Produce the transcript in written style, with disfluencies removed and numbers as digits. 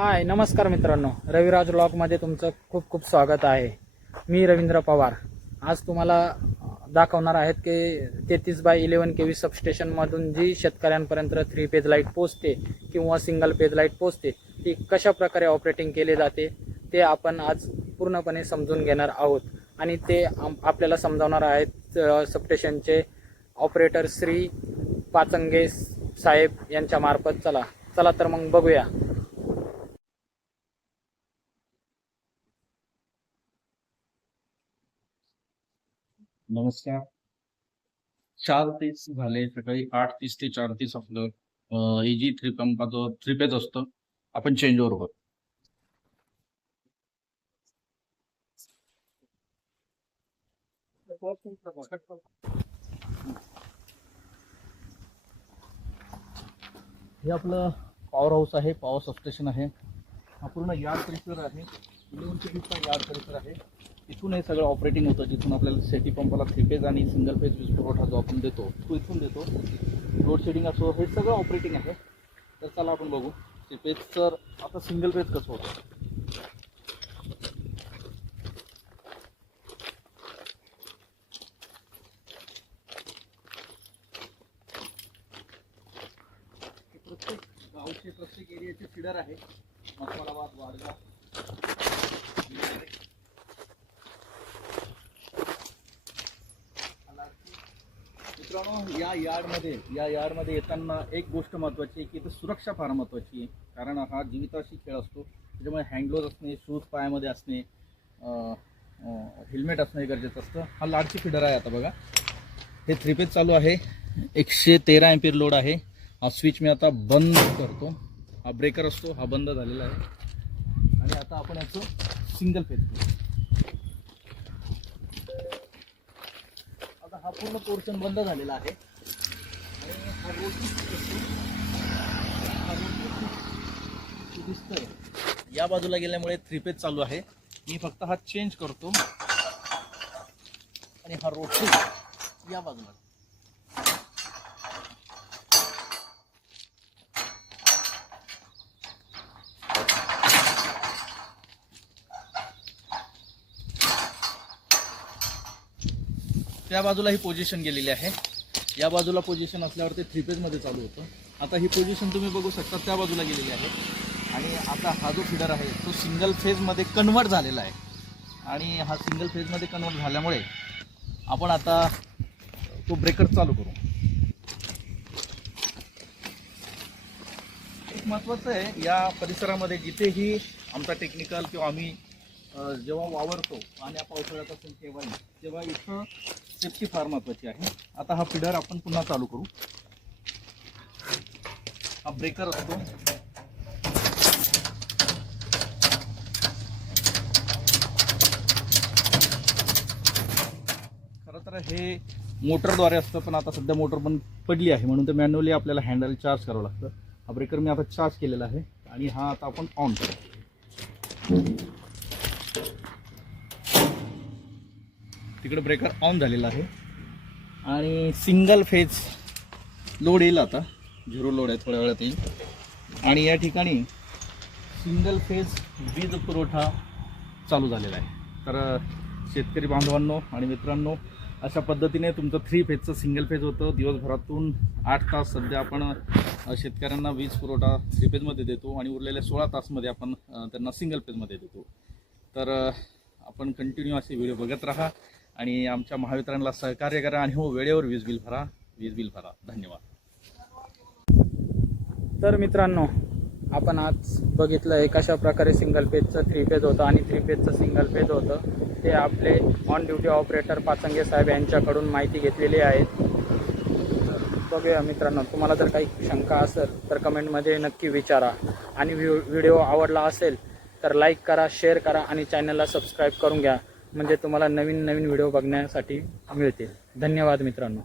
हाय नमस्कार मित्रांनो, रविराज व्लॉगमध्ये तुमचं खूप खूप स्वागत आहे। मी रवींद्र पवार आज तुम्हाला दाखवणार आहेत की 33/11 kV सबस्टेशनमधून जी शेतकऱ्यांपर्यंत 3 फेज लाईट पोहोचते किंवा सिंगल फेज लाईट पोहोचते ती कशा प्रकारे ऑपरेटिंग केले जाते ते आपण आज पूर्णपणे समजून घेणार आहोत। आणि ते आपल्याला समजावणार आहेत सबस्टेशनचे ऑपरेटर श्री पाचंगे साहेब यांच्या मार्फत। चला तर मग बघूया। नमस्कार। 4:30 झाले, सकाळी 8:30 ते 4:30 आपलं AG 3 पंपाचं 3 फेज असतं। आपण चेंज ओव्हर होतो। हे आपलं पॉवर हाऊस आहे, पॉवर सबस्टेशन आहे। हा पूर्ण यार्ड परिसर आहे, 11 kV चा यार्ड परिसर आहे। इथून हे सगळं ऑपरेटिंग होतं, जिथून आपल्याला सेटी पंपाला 3 फेज आणि सिंगल फेज वीज पुरवठा जो आपण देतो तो इथून देतो। लोड शेडिंग असो, हे सगळं ऑपरेटिंग आहे। तर चला आपण बघू 3 फेजचं आता सिंगल फेज कसं होतं। प्रत्येक एरियाचे फीडर आहे, मसालाबाद, वाडगा। मित्रांनो, या यार्डमध्ये येताना एक गोष्ट महत्त्वाची आहे की इथं सुरक्षा फार महत्त्वाची आहे, कारण हा जीविताशी खेळ असतो। त्याच्यामुळे हँडग्लोव्ज असणे, शूज पायामध्ये असणे, हेल्मेट असणे गरजेचं असतं। हा लाडची फीडर आहे। आता बघा, हे 3 फेज चालू आहे, 113 एम्पियर लोड आहे। हा स्विच मी आता बंद करतो। हा ब्रेकर असतो, हा बंद झालेला आहे। आणि आता आपण याचं सिंगल फेज करू। आता हा पूर्ण पोर्शन बंद झालेला आहे आणि हा दिसतोय या बाजूला गेल्यामुळे 3 फेज चालू आहे। मी फक्त हा चेंज करतो आणि हा रोटेट या बाजूला। त्या बाजूला ही पोझिशन गेलेली आहे, या बाजूला पोझिशन असल्यावर ते 3 फेज मध्ये चालू होतं। आता ही पोझिशन तुम्ही बघू शकता, त्या बाजूला गेलेली आहे। आणि आता हा जो फीडर आहे तो सिंगल फेज मध्ये कन्वर्ट झालेला आहे। आणि हा सिंगल फेज मध्ये कन्वर्ट झाल्यामुळे आपण आता तो ब्रेकर चालू करू। एक महत्त्वाचं आहे या परिसरामध्ये, जिथेही आमचा टेक्निकल किंवा आम्ही जेव्हा वावरतो पाण्या पावसाळ्यात असेल तेव्हा इथं सेफ्टी फार महत्त्वाची आहे। आता हा फीडर आपण पुन्हा चालू करू। हा ब्रेकर असतो, खरं तर हे मोटरद्वारे असतं, पण आता सध्या मोटर बंद पडली आहे म्हणून ते मॅन्युअली आपल्याला हँडल चार्ज करावं लागतं। हा ब्रेकर मी आता चार्ज केलेला आहे आणि हा आता आपण ऑन करू। तिकडे ब्रेकर ऑन झालेला आहे आणि सिंगल फेज लोड येईल। आता 0 लोड आहे, थोड्या वेळात येईल। आणि या ठिकाणी सिंगल फेज वीज पुरवठा चालू झालेला आहे। तर शेतकरी बांधवांनो आणि मित्रांनो, अशा पद्धतीने तुमचं 3 फेजचं सिंगल फेज होतं। दिवसभरातून 8 तास सध्या आपण शेतकऱ्यांना वीज पुरवठा 3 फेजमध्ये देतो आणि उरलेल्या 16 तासमध्ये आपण त्यांना सिंगल फेजमध्ये देतो। तर आपण कंटिन्यू असे व्हिडिओ बघत राहा आणि आमच्या महावितरणला सहकार्य करा आणि हो, वेळेवर वीज बिल भरा। धन्यवाद। तर मित्रांनो, आपण आज बघितलं आहे कशा प्रकारे सिंगल पेजचं 3 फेज होतं आणि 3 फेजचं सिंगल फेज होतं ते आपले ऑन ड्युटी ऑपरेटर पाचंगे साहेब यांच्याकडून माहिती घेतलेली आहे। बघूया मित्रांनो, तुम्हाला जर काही शंका असेल तर कमेंटमध्ये नक्की विचारा आणि व्हिडिओ आवडला असेल तर लाईक करा, शेअर करा आणि चॅनलला सबस्क्राईब करून घ्या, म्हणजे तुम्हाला नवीन व्हिडिओ बघण्यासाठी मिळतील। धन्यवाद मित्रांनो।